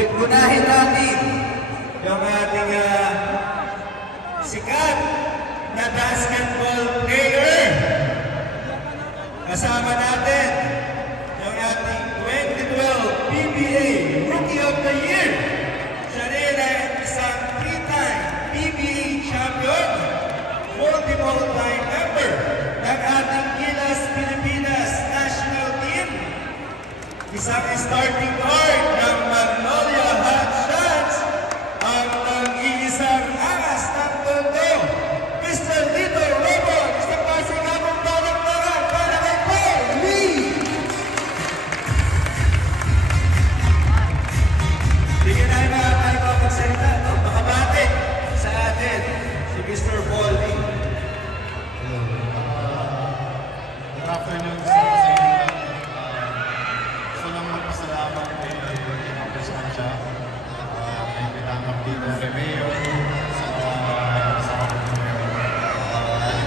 Gunahin natin yung ating sikat na basketball player. Kasama natin yung ating 2012 PBA Rookie of the Year. Siya rin ay isang 3-time PBA champion, multiple-time member ng ating Gilas Pilipinas National Team. Isang starting guard ng Magnolia Hot Shots, ang nag-iisang angas ng tondo, Mr. Lito Robon. Isang pasigabong palakpakan para kay Paul Lee! Bigyan na tayo magsalita, no? Makabate sa atin si Mr. Paul Lee. Good afternoon sa inyo. Gusto lang magpasalamat kay Presidensya, kay Pitangap Dito Remeo, sa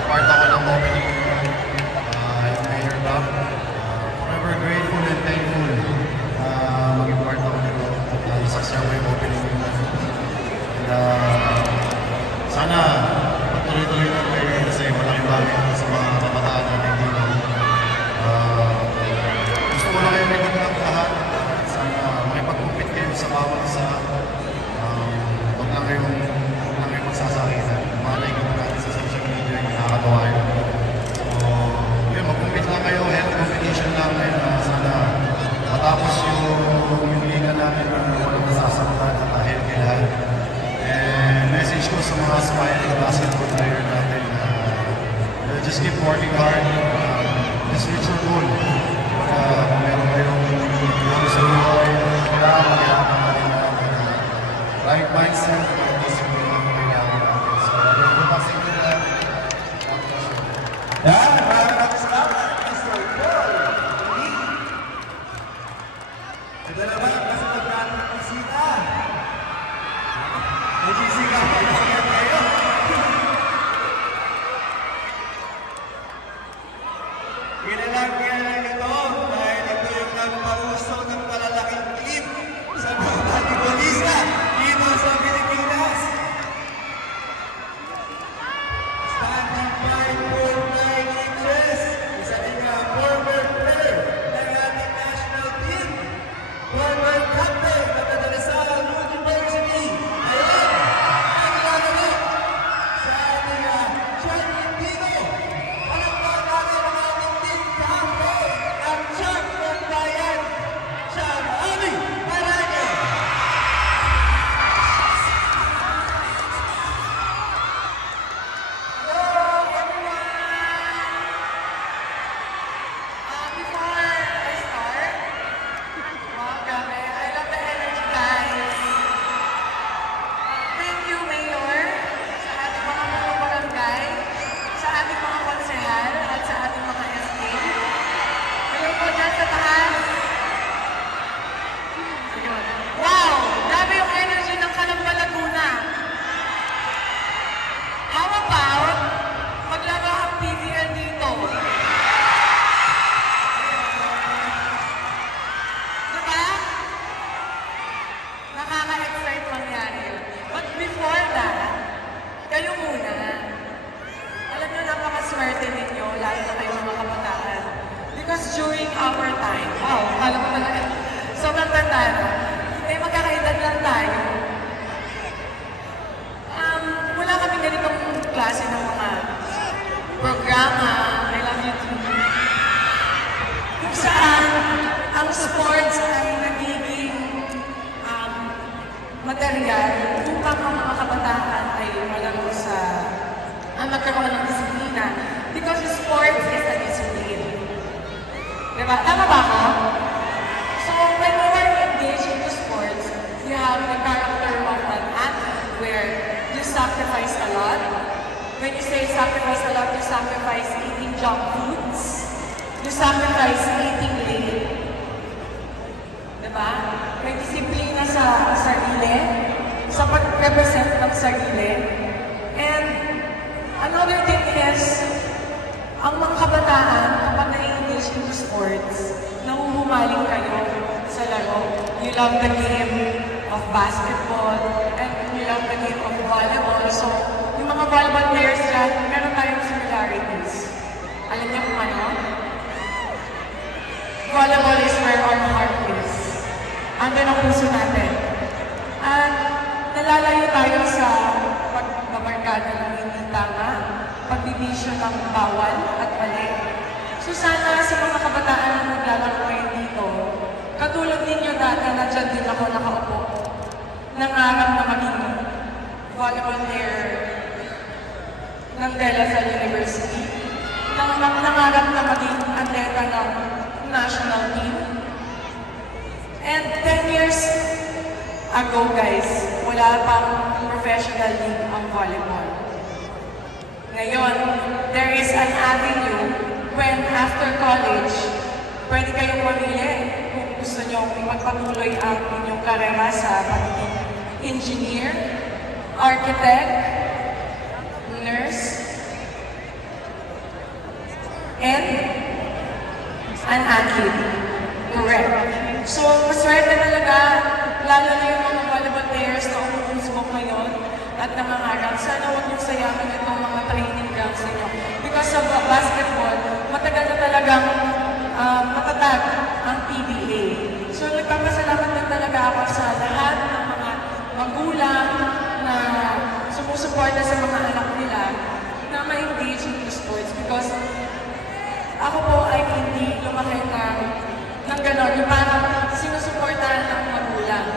part ako ng opening yung Mayor Bob. Forever grateful and thankful maging part ako nito at isasayaw yung opening nito. Sana tuloy-tuloy na kayo kasi malaking bagay sa mga kabataan natin dito. Gusto ko lang kayo may magandang lahat. Sana makipag-compete kayo sa bawat isa. Huwag lang kayong magsasakitan. Mga nakikita natin sa social media yung nakakatawa yun. So, yun, mag-compete lang kayo. Health competition lang kayo na sana matapos yung liga natin na walang nasasaktan at healthy lahat. And message ko sa mga aspiring basketball player natin, just keep working hard, just reach your goal. Kung meron kayong goal sa buhay, kailangan mag-iapan natin na right mindset, discipline ang kailangan natin. So, good luck sa inyo lahat. Maraming salamat, Mr. Paul Lee. Ito naman, kasi magkano ng bisita. Nagsisika pa lang kayo. Kilalang ito dahil ito yung nagparuso ng malalaking clip sa mga basketballista dito sa Pilipinas. Standing 5'9" inches, isa din nga former player ng ating national team, former captain ng Madalasal University. Ayun, naglalaro sa ating Johnny Pino. Alam ba natin ang ating team captain, ang champion bayan, Sean Ami Maranya. Before I start, wow, grabe. I love the energy, guys. Thank you, Mayor, sa ating mga barangay, sa ating mga konsehal, at sa ating mga SK. Hello po dyan sa taas. Wow! Grabe yung energy ng Calamba, Laguna. How about maglaro ang PBL dito? Diba? Nakaka-excite mangyari yun. But before that, kayo muna. Alam nyo, napakaswerte ninyo, lalo na kayo mga kabataan. Because during our time, wow, kala ko talaga, sobrang tanda na, hindi magkakaedad lang tayo. Wala kami ganitong klase ng mga programa, I love you too, kung saan ang sports ay nagiging material upang ang mga kabataan ay malaro sa magkaroon ng disiplina. Because sports is a discipline. Diba? Tama ba ako? So, when you are engaged into sports, you have the character of an athlete where you sacrifice a lot. When you say sacrifice a lot, you sacrifice eating junk foods. You sacrifice eating late. Diba? May disiplina sa sarili, sa pag-represent ng sarili. And another thing is, ang mga kabataan, kapag na-engage into sports, nahuhumaling kayo sa laro. You love the game. of basketball, and we love the game of volleyball. So, yung mga volleyball players dyan, meron tayong similarities. Alam niyo kung ano? Volleyball is where our heart is. Andun ang puso natin. At nalalayo tayo sa pagbabarkada ng hindi tama, pagbibisyo ng bawal at mali. So sana sa mga kabataan na naglalaro ngayon dito, katulad ninyo dati na dyan din ako nakaupo, nangarap na maging volleyball player ng De La Salle University, nangarap na maging atleta ng national team. And 10 years ago, guys, wala pang professional league ang volleyball. Ngayon, there is an avenue when after college, pwede kayong mamili kung gusto nyo magpatuloy ang inyong karera sa pagiging engineer, architect, nurse, and an athlete. Correct. So, maswerte talaga, lalo na yung mga volleyball players na umuusbok ngayon at nangangarap. Sana huwag niyong sayangin itong mga training grounds ninyo. Because sa basketball, matagal na talagang matatag ang PBA. So, nagpapasalamat din talaga ako sa lahat ng mga magulang na sumusuporta sa mga anak nila na ma-engage in sports. Because ako po ay hindi lumaki ng gano'n, yung parang sinusuportahan ng magulang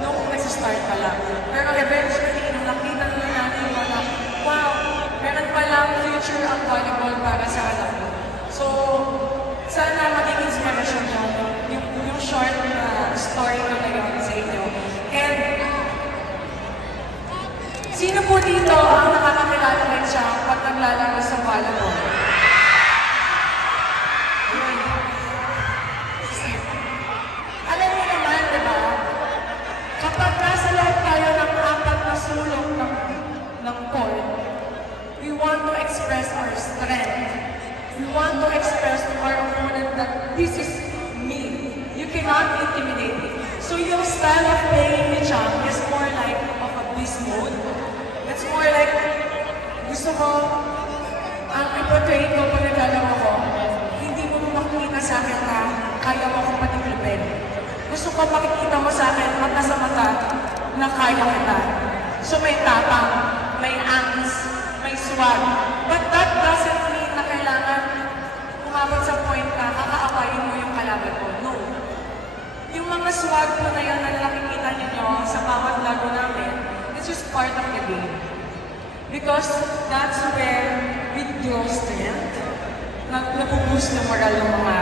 nung nagsistart pa lang. Pero eventually, nung nakita na natin ko na, wow, meron palang future ang volleyball para sa anak ko. So, sana maging inspiration yung short na story ko ngayon sa inyo. And, sino po dito ang nakakakilala kay Chang pag naglalaro sa volleyball? Alam niyo naman, di ba? Kapag nasa loob tayo ng apat na sulok ng court, we want to express our strength. We want to express to our opponent that this is me. You cannot intimidate me. So yung style of playing ni Chang is more like of a beast mode. It's more like, gusto ko, ang iportray ko pag naglalaro ko, hindi mo makikita sa akin na kaya mo akong patiklipin. Gusto ko makikita mo sa akin, mata sa mata, na kaya kita. So may tapang, may angst, may swag. But that doesn't mean na kailangan umabot sa point na kakaawayin mo yung kalaban mo. No. Yung mga swag po na yan na nakikita ninyo sa bawat lago namin, it's just part of the game. Because that's where we draw strength. Napuboost yung moral ng mga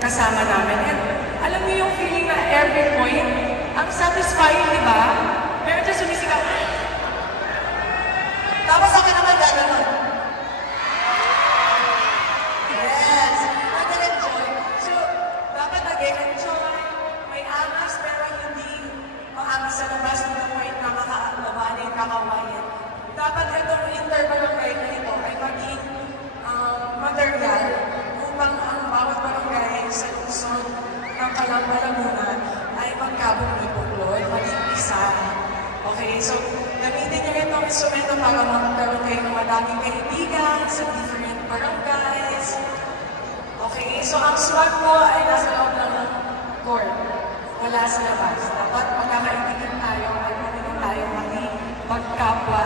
kasama namin. And alam niyo yung feeling na every point, ang satisfying, di ba? Meron dyan sumisigaw. Tapos akin naman gano'n. Yes! Nag-enjoy. So, dapat nag-enjoy. May angas, pero hindi maangas sa labas ng point na makakababanin, kakawain. Dapat itong interval ng kayo nito ay maging material upang ang bawat barangay sa Luzon ng Calamba, Laguna ay magkabong-ibugloy, maging isa. Okay, so gamitin niyo itong instrumento para magkaroon kayo ng madaming kaibigan sa different barangays. Okay, so ang swag mo ay nasa loob lang ng court. Wala sa labas. Dapat magkakaibigan tayo at magiging tayo maging magkapwa